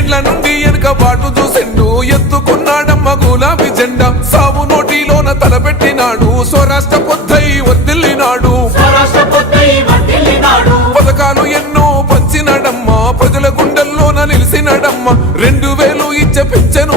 ఏండ్ల నుండి వెనుక బాటు చూసిండు ఎత్తుకున్నాడమ్మ గులాబీ జెండా. సావు నోటిలోన తలపెట్టినాడు స్వరాష్ట్ర పొద్దై వర్దిల్లినాడు వర్ధిల్లినాడు పథకాలు ఎన్నో పంచినడమ్మ ప్రజల గుండెల్లోన నిలిసినడమ్మ. రెండు వేలు ఇచ్చే పెంచెను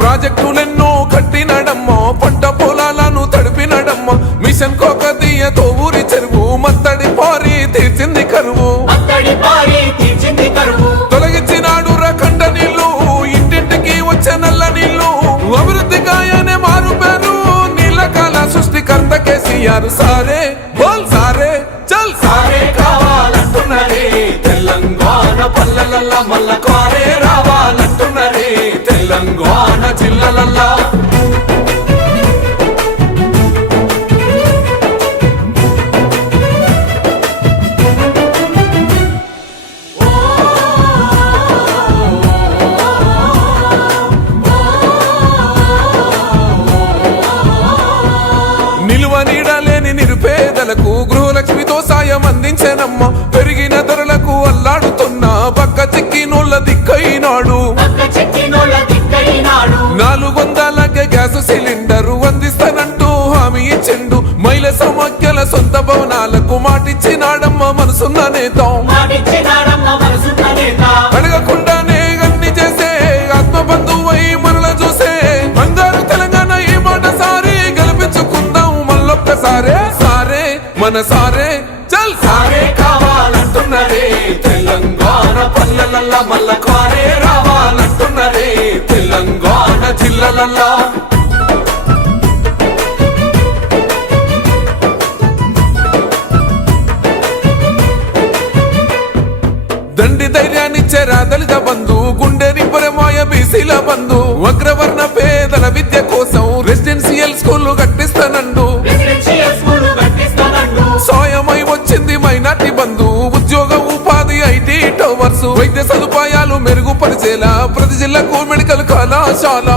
ప్రాజెక్టులెన్నో కట్టినడమ్మ పంట పొలాలను తడిపినడమ్మ మిషన్ కోకతీయతో ఊరి చెరువు మత్తడి పారి తీర్చింది కరువు. తొలగించినాడు రకండ నీళ్ళు ఇంటింటికి వచ్చే నల్ల నీళ్ళు అభివృద్ధి గాయనే మారు పేరు నీళ్ళ కాల సృష్టికర్త కేసీఆర్ సారే. నీడలేని నిరుపేదలకు గృహలక్ష్మితో సాయం అందించనమ్మ. పెరిగిన ధరలకు అల్లాడుతున్న పక్క చెక్కినోళ్ళ దిక్కైనాడు. నాలుగు వందలకే గ్యాస్ సిలిండర్ అందిస్తానంటూ హామీ ఇచ్చిండు. మహిళ సమాఖ్యల సొంత భవనాలకు మాటిచ్చినాడమ్మ మనసున్న నేత. సారే మన సారే చల్. సారే కావాలంటున్నరే తెలంగాణ పల్లెలల్ల మల్ల కారే రావాలంటున్నరే తెలంగాణ జిల్లాలల్లా. దండి ధైర్యాన్నిచ్చే దళిత బంధు గుండె నింపరమాయ బీసీల బంధు అగ్రవర్ణ పేదల విద్య వైద్య సదుపాయాలు మెరుగుపరిచేలా ప్రతి జిల్లాకు మెడికల్ కళాశాల.